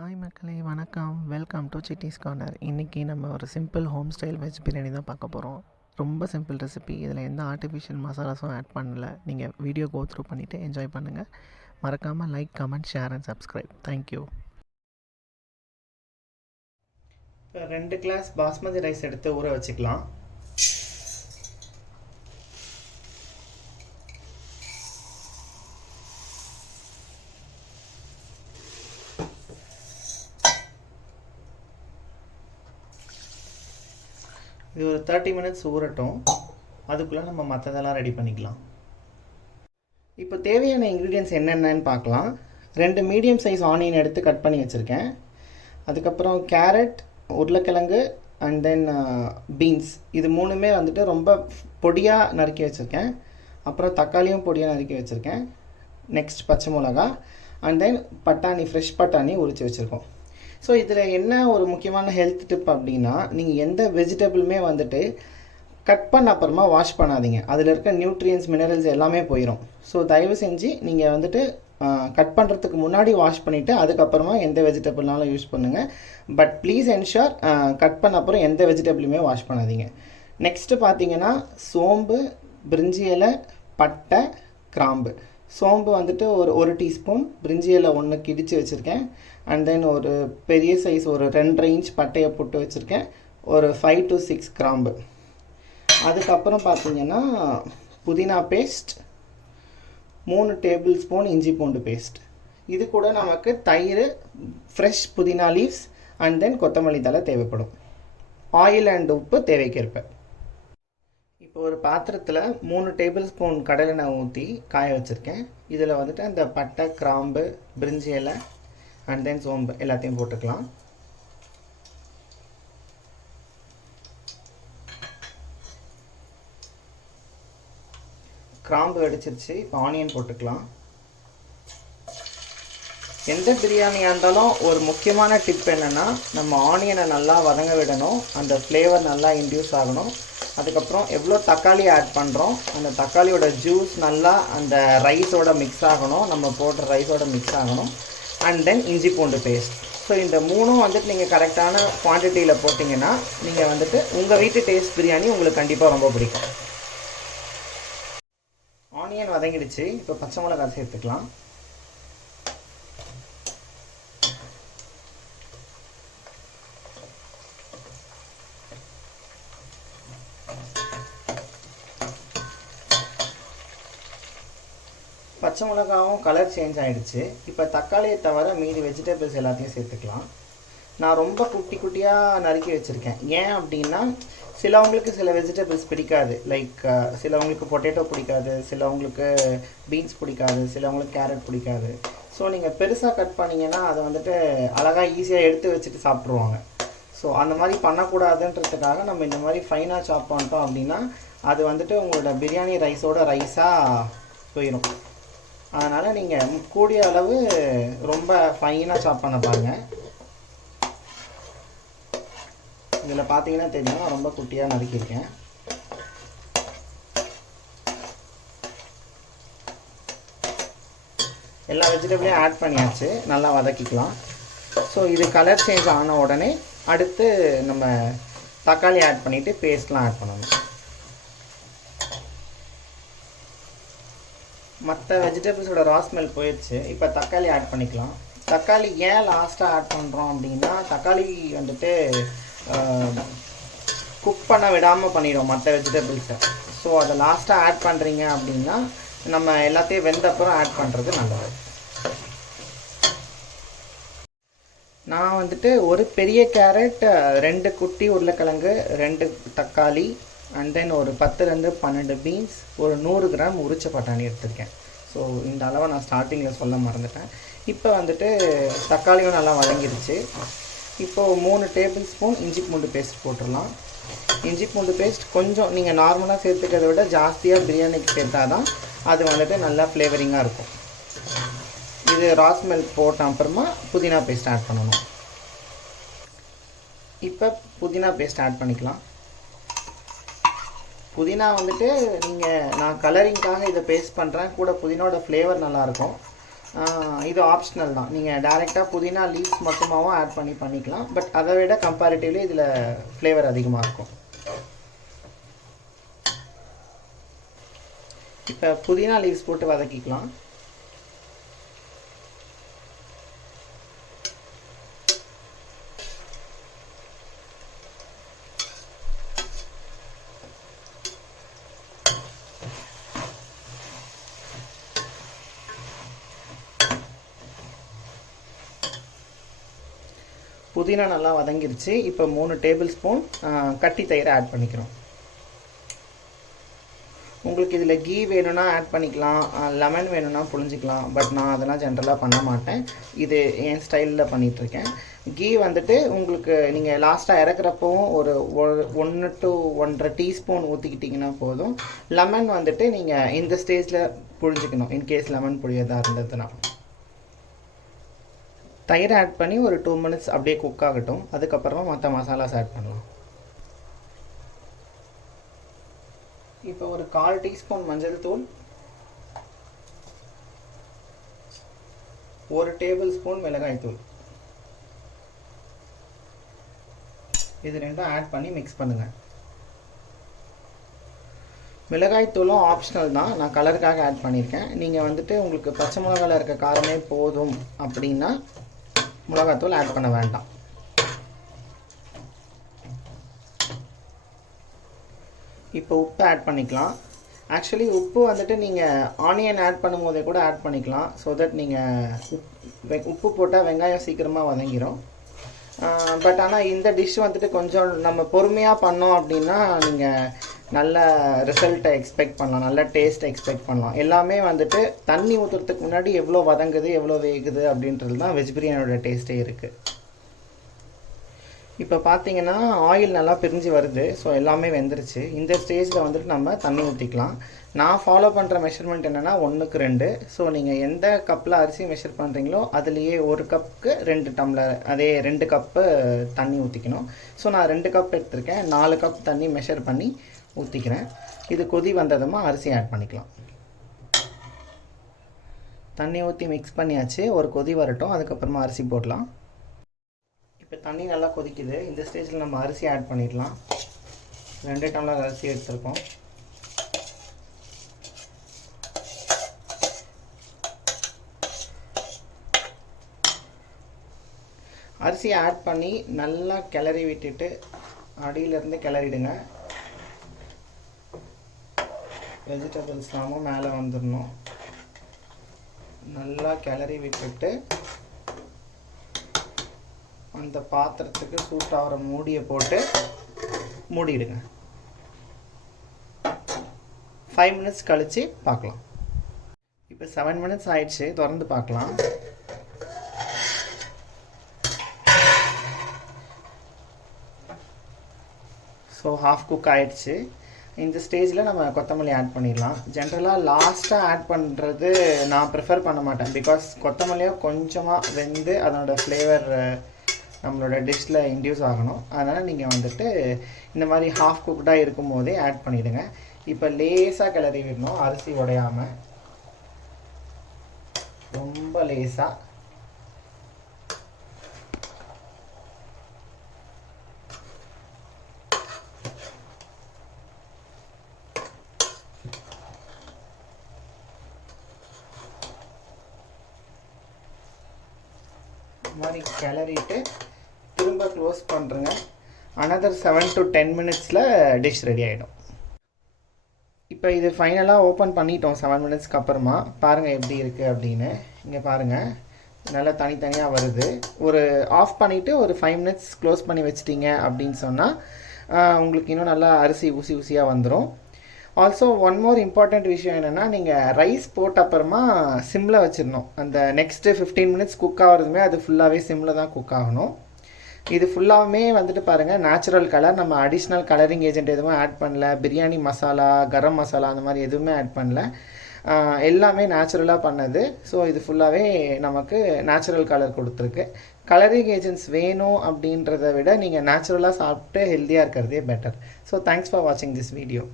Hi மக்களே, வணக்கம். Welcome to cities corner. இன்றைக்கி நம்ம ஒரு simple home style veg biryani தான் பார்க்க போகிறோம். ரொம்ப சிம்பிள் ரெசிபி. இதில் எந்த ஆர்டிஃபிஷியல் மசாலாஸும் ஆட் பண்ணல. நீங்கள் வீடியோ கோ த்ரூ பண்ணிவிட்டு என்ஜாய் பண்ணுங்கள். மறக்காமல் like, comment, share and subscribe. Thank you. 2 glass basmati rice எடுத்து ஊற வச்சுக்கலாம். இது ஒரு 30 மினிட்ஸ் ஊறட்டும். அதுக்குள்ளே நம்ம மற்றதெல்லாம் ரெடி பண்ணிக்கலாம். இப்போ தேவையான இன்க்ரீடியன்ட்ஸ் என்னென்னு பார்க்கலாம். 2 மீடியம் சைஸ் ஆனியன் எடுத்து கட் பண்ணி வச்சுருக்கேன். அதுக்கப்புறம் கேரட், உருளைக்கிழங்கு அண்ட் தென் பீன்ஸ், இது மூணுமே வந்துட்டு ரொம்ப பொடியாக நறுக்கி வச்சுருக்கேன். அப்புறம் தக்காளியும் பொடியாக நறுக்கி வச்சுருக்கேன். நெக்ஸ்ட் பச்சை மிளகா அண்ட் தென் பட்டாணி, ஃப்ரெஷ் பட்டாணி உரித்து வச்சுருக்கோம். ஸோ இதில் என்ன ஒரு முக்கியமான ஹெல்த் டிப் அப்படின்னா, நீங்கள் எந்த வெஜிடபிளுமே வந்துட்டு கட் பண்ண அப்புறமா வாஷ் பண்ணாதீங்க. அதில் இருக்க நியூட்ரியன்ஸ், மினரல்ஸ் எல்லாமே போயிடும். ஸோ தயவு செஞ்சு நீங்கள் வந்துட்டு கட் பண்ணுறதுக்கு முன்னாடி வாஷ் பண்ணிவிட்டு அதுக்கப்புறமா எந்த வெஜிடபிள்னாலும் யூஸ் பண்ணுங்கள். பட் ப்ளீஸ் என்ஷூர் கட் பண்ண அப்புறம் எந்த வெஜிடபிளுமே வாஷ் பண்ணாதீங்க. நெக்ஸ்ட்டு பார்த்தீங்கன்னா சோம்பு, பிரிஞ்சி இலை, பட்டை, கிராம்பு. சோம்பு வந்துட்டு ஒரு டீஸ்பூன், பிரிஞ்சி இலை 1 இடித்து வச்சுருக்கேன். அண்ட் தென் ஒரு பெரிய சைஸ் ஒரு 2.5 இன்ச் பட்டையை போட்டு வச்சுருக்கேன். ஒரு 5 to 6 கிராம்பு. அதுக்கப்புறம் பார்த்திங்கன்னா புதினா பேஸ்ட், 3 டேபிள் ஸ்பூன் இஞ்சி பூண்டு பேஸ்ட். இது கூட நமக்கு தயிர், ஃப்ரெஷ் புதினா லீவ்ஸ் அண்ட் தென் கொத்தமல்லி தழை தேவைப்படும். ஆயில் அண்ட் உப்பு தேவைக்கேற்ப. இப்போ ஒரு பாத்திரத்தில் 3 டேபிள் ஸ்பூன் கடலெண்ணெய் ஊற்றி காய வச்சுருக்கேன். இதில் வந்துட்டு அந்த பட்டை, கிராம்பு, பிரிஞ்சி இலை அண்ட் தென் சோம்பு எல்லாத்தையும் போட்டுக்கலாம். கிராம்பு வெடிச்சிருச்சு. இப்போ ஆனியன் போட்டுக்கலாம். எந்த பிரியாணியாக இருந்தாலும் ஒரு முக்கியமான டிப் என்னென்னா, நம்ம ஆனியனை நல்லா வதங்க விடணும். அந்த ஃப்ளேவர் நல்லா இன்டியூஸ் ஆகணும். அதுக்கப்புறம் எவ்வளோ தக்காளி ஆட் பண்ணுறோம், அந்த தக்காளியோட ஜூஸ் நல்லா அந்த ரைஸோட மிக்ஸ் ஆகணும், நம்ம போடுற ரைஸோட மிக்ஸ் ஆகணும். அண்ட் தென் இஞ்சி பூண்டு பேஸ்ட். ஸோ இந்த மூணும் வந்துட்டு நீங்கள் கரெக்டான குவான்டிட்டியில் போட்டிங்கன்னா நீங்கள் வந்துட்டு உங்கள் வீட்டு டேஸ்ட் பிரியாணி உங்களுக்கு கண்டிப்பாக ரொம்ப பிடிக்கும். ஆனியன் வதங்கிடுச்சு. இப்போ பச்சை மிளகாய் சேர்த்துக்கலாம். பச்சை மிளகாவும் கலர் சேஞ்ச் ஆகிடுச்சு. இப்போ தக்காளியை தவிர மீதி வெஜிடபிள்ஸ் எல்லாத்தையும் சேர்த்துக்கலாம். நான் ரொம்ப குட்டி குட்டியாக நறுக்கி வச்சுருக்கேன். ஏன் அப்படின்னா, சிலவங்களுக்கு சில வெஜிடபிள்ஸ் பிடிக்காது. லைக் சிலவங்களுக்கு பொட்டேட்டோ பிடிக்காது, சிலவங்களுக்கு பீன்ஸ் பிடிக்காது, சிலவங்களுக்கு கேரட் பிடிக்காது. ஸோ நீங்கள் பெருசாக கட் பண்ணிங்கன்னா அதை வந்துட்டு அழகாக ஈஸியாக எடுத்து வச்சுட்டு சாப்பிட்ருவாங்க. ஸோ அந்த மாதிரி பண்ணக்கூடாதுன்றதுக்காக நம்ம இந்த மாதிரி ஃபைனாக சாப் பண்ணிட்டோம் அப்படின்னா அது வந்துட்டு உங்களோட பிரியாணி ரைஸோட ரைஸாக போயிடும். அதனால் நீங்கள் கூடிய அளவு ரொம்ப ஃபைனாக சாப் பண்ண பாருங்கள். இதில் பார்த்தீங்கன்னா தெரியும், ரொம்ப குட்டியாக நறுக்கியிருக்கேன். எல்லா வெஜிடபிளையும் ஆட் பண்ணியாச்சு. நல்லா வதக்கிக்கலாம். ஸோ இது கலர் சேஞ்ச் ஆன உடனே அடுத்து நம்ம தக்காளி ஆட் பண்ணிவிட்டு பேஸ்ட்லாம் ஆட் பண்ணணும். மற்ற வெஜிடபிள்ஸோட ரா ஸ்மெல் போயிடுச்சு. இப்போ தக்காளி ஆட் பண்ணிக்கலாம். தக்காளி ஏன் லாஸ்ட்டாக ஆட் பண்ணுறோம் அப்படின்னா, தக்காளி வந்துட்டு குக் பண்ண விடாமல் பண்ணிடும் மற்ற வெஜிடபிள்ஸை. ஸோ அதை லாஸ்ட்டாக ஆட் பண்ணுறீங்க அப்படின்னா நம்ம எல்லாத்தையும் வெந்தப்புறம் ஆட் பண்ணுறது நல்லது. நான் வந்துட்டு ஒரு பெரிய கேரட், 2 குட்டி உருளைக்கிழங்கு, 2 தக்காளி அண்ட் தென் ஒரு 10 to 12 பீன்ஸ், ஒரு 100 கிராம் உரிச்ச பட்டாணி எடுத்திருக்கேன். ஸோ இந்த அளவை நான் ஸ்டார்டிங்கில் சொல்ல மறந்துட்டேன். இப்போ வந்துட்டு தக்காளியும் நல்லா வதங்கிடுச்சு. இப்போது 3 டேபிள் ஸ்பூன் இஞ்சி பூண்டு பேஸ்ட் போட்டுடலாம். இஞ்சி பூண்டு பேஸ்ட் கொஞ்சம் நீங்கள் நார்மலாக சேர்த்துக்கிறத விட ஜாஸ்தியாக பிரியாணிக்கு சேர்த்தா தான் அது வந்துட்டு நல்லா ஃப்ளேவரிங்காக இருக்கும். இது ரா ஸ்மெல் போட்ட அப்புறமா புதினா பேஸ்ட் ஆட் பண்ணணும். இப்போ புதினா பேஸ்ட் ஆட் பண்ணிக்கலாம். புதினா வந்துட்டு நான் கலரிங்காக இதை பேஸ்ட் பண்ணுறேன். கூட புதினோட ஃப்ளேவர் நல்லாயிருக்கும். இது ஆப்ஷனல் தான். நீங்கள் டேரெக்டாக புதினா லீவ்ஸ் மட்டுமாவும் ஆட் பண்ணிக்கலாம். பட் அதை விட கம்பேரிட்டிவ்லி இதில் ஃப்ளேவர் அதிகமாக இருக்கும். இப்போ புதினா லீவ்ஸ் போட்டு வதக்கிக்கலாம். புதினா நல்லா வதங்கிருச்சு. இப்போ 3 டேபிள் ஸ்பூன் கட்டி தயிரை ஆட் பண்ணிக்கிறோம். உங்களுக்கு இதில் கீ வேணும்னா ஆட் பண்ணிக்கலாம், லெமன் வேணும்னா புழிஞ்சிக்கலாம். பட் நான் அதெல்லாம் ஜென்ரலாக பண்ண மாட்டேன். இது என் ஸ்டைலில் பண்ணிகிட்ருக்கேன். கீ வந்துட்டு உங்களுக்கு நீங்கள் லாஸ்ட்டாக இறக்குறப்பவும் ஒரு 1 to 1.5 டீஸ்பூன் ஊற்றிக்கிட்டிங்கன்னா போதும். லெமன் வந்துட்டு நீங்கள் இந்த ஸ்டேஜில் புழிஞ்சிக்கணும், இன்கேஸ் லெமன் புழியதாக இருந்ததுன்னா. தயிரை ஆட் பண்ணி ஒரு 2 மினிட்ஸ் அப்படியே குக் ஆகட்டும். அதுக்கப்புறமா மற்ற மசாலாஸ் ஆட் பண்ணலாம். இப்போ ஒரு 1/4 டீஸ்பூன் மஞ்சள் தூள், 1 டேபிள் ஸ்பூன் மிளகாய் தூள், இது ரெண்டும் ஆட் பண்ணி மிக்ஸ் பண்ணுங்கள். மிளகாய் தூளும் ஆப்ஷனல் தான், நான் கலருக்காக ஆட் பண்ணியிருக்கேன். நீங்கள் வந்துட்டு உங்களுக்கு பச்சை மிளகாயில் இருக்க காரமே போதும் அப்படின்னா மிளகாத்தூள் ஆட் பண்ண வேண்டாம். இப்போ உப்பு ஆட் பண்ணிக்கலாம். ஆக்சுவலி உப்பு வந்துட்டு நீங்கள் ஆனியன் ஆட் பண்ணும்போதே கூட ஆட் பண்ணிக்கலாம். ஸோ தட் நீங்கள் உப்பு போட்டால் வெங்காயம் சீக்கிரமாக வதங்கிடும். பட் ஆனால் இந்த டிஷ் வந்துட்டு கொஞ்சம் நம்ம பொறுமையாக பண்ணோம் அப்படின்னா நீங்கள் நல்ல ரிசல்ட்டை எக்ஸ்பெக்ட் பண்ணலாம், நல்ல டேஸ்ட்டை எக்ஸ்பெக்ட் பண்ணலாம். எல்லாமே வந்துட்டு தண்ணி ஊற்றுறதுக்கு முன்னாடி எவ்வளோ வதங்குது எவ்வளோ வேகுது அப்படின்றது தான் வெஜ் பிரியாணியோட டேஸ்ட்டே இருக்குது. இப்போ பார்த்தீங்கன்னா ஆயில் நல்லா பிரிஞ்சு வருது. ஸோ எல்லாமே வெந்துருச்சு. இந்த ஸ்டேஜில் வந்துட்டு நம்ம தண்ணி ஊற்றிக்கலாம். நான் ஃபாலோ பண்ணுற மெஷர்மெண்ட் என்னென்னா 1:2. ஸோ நீங்கள் எந்த கப்பில் அரிசி மெஷர் பண்ணுறீங்களோ அதுலேயே 1 கப்புக்கு 2 டம்ளர், அதே 2 கப்பு தண்ணி ஊற்றிக்கணும். ஸோ நான் 2 கப் எடுத்திருக்கேன். 4 கப் தண்ணி மெஷர் பண்ணி ஊற்றிக்கிறேன். இது கொதி வந்ததுமா அரிசி ஆட் பண்ணிக்கலாம். தண்ணி ஊற்றி மிக்ஸ் பண்ணியாச்சு. ஒரு கொதி வரட்டும், அதுக்கப்புறமா அரிசி போடலாம். இப்போ தண்ணி நல்லா கொதிக்குது. இந்த ஸ்டேஜில் நம்ம அரிசி ஆட் பண்ணிடலாம். 2 டம்ளர் அரிசி எடுத்துருக்கோம். அரிசியை ஆட் பண்ணி நல்லா கிளறி விட்டுட்டு அடியிலேருந்து கிளறிடுங்க. வெஜிடபிள்ஸ்லாமும் மேலே வந்துடணும். நல்லா கிளறி விட்டுட்டு அந்த பாத்திரத்துக்கு சூட் ஆகிற மூடியை போட்டு மூடிடுங்க. 5 மினிட்ஸ் கழித்து பார்க்கலாம். இப்போ 7 மினிட்ஸ் ஆயிடுச்சு. திறந்து பார்க்கலாம். ஸோ ஹாஃப் குக் ஆகிடுச்சு. இந்த ஸ்டேஜில் நம்ம கொத்தமல்லி ஆட் பண்ணிடலாம். ஜென்ரலாக லாஸ்ட்டாக ஆட் பண்ணுறது நான் ப்ரிஃபர் பண்ண மாட்டேன். பிகாஸ் கொத்தமல்லியும் கொஞ்சமாக வெந்து அதனோட ஃப்ளேவர் நம்மளோட டிஷ்ஷில் இன்டியூஸ் ஆகணும். அதனால் நீங்கள் வந்துட்டு இந்த மாதிரி ஹாஃப் குக்டாக இருக்கும் போதே ஆட் பண்ணிவிடுங்க. இப்போ லேசாக கிளறி விடணும், அரிசி உடையாமல், ரொம்ப லேசாக. மாதிரி கிளறிட்டு திரும்ப க்ளோஸ் பண்ணுறேங்க. அனதர் 7 to 10 மினிட்ஸில் டிஷ் ரெடி ஆகிடும். இப்போ இது ஃபைனலாக ஓப்பன் பண்ணிட்டோம் 7 மினிட்ஸ்க்கு அப்புறமா. பாருங்கள் எப்படி இருக்குது அப்படின்னு. இங்கே பாருங்கள் நல்லா தனித்தனியாக வருது. ஒரு ஆஃப் பண்ணிவிட்டு ஒரு 5 மினிட்ஸ் க்ளோஸ் பண்ணி வச்சிட்டிங்க அப்படின்னு சொன்னால் உங்களுக்கு இன்னும் நல்லா அரிசி ஊசி ஊசியாக வந்துடும். ஆல்சோ ஒன் மோர் இம்பார்ட்டண்ட் விஷயம் என்னென்னா, நீங்கள் ரைஸ் போட்ட அப்புறமா சிம்மில் வச்சிடணும். அந்த நெக்ஸ்ட்டு 15 மினிட்ஸ் குக் ஆகிறதுமே அது ஃபுல்லாகவே சிம்மில் தான் குக் ஆகணும். இது ஃபுல்லாகவே வந்துட்டு பாருங்கள் நேச்சுரல் கலர். நம்ம அடிஷ்னல் கலரிங் ஏஜென்ட் எதுவும் ஆட் பண்ணல. பிரியாணி மசாலா, கரம் மசாலா அந்த மாதிரி எதுவுமே ஆட் பண்ணல. எல்லாமே நேச்சுரலாக பண்ணது. ஸோ இது ஃபுல்லாகவே நமக்கு நேச்சுரல் கலர் கொடுத்துருக்கு. கலரிங் ஏஜென்ட்ஸ் வேணும் அப்படின்றத விட நீங்கள் நேச்சுரலாக சாப்பிட்டு ஹெல்த்தியாக இருக்கிறதே பெட்டர். ஸோ தேங்க்ஸ் ஃபார் வாட்சிங் திஸ் வீடியோ.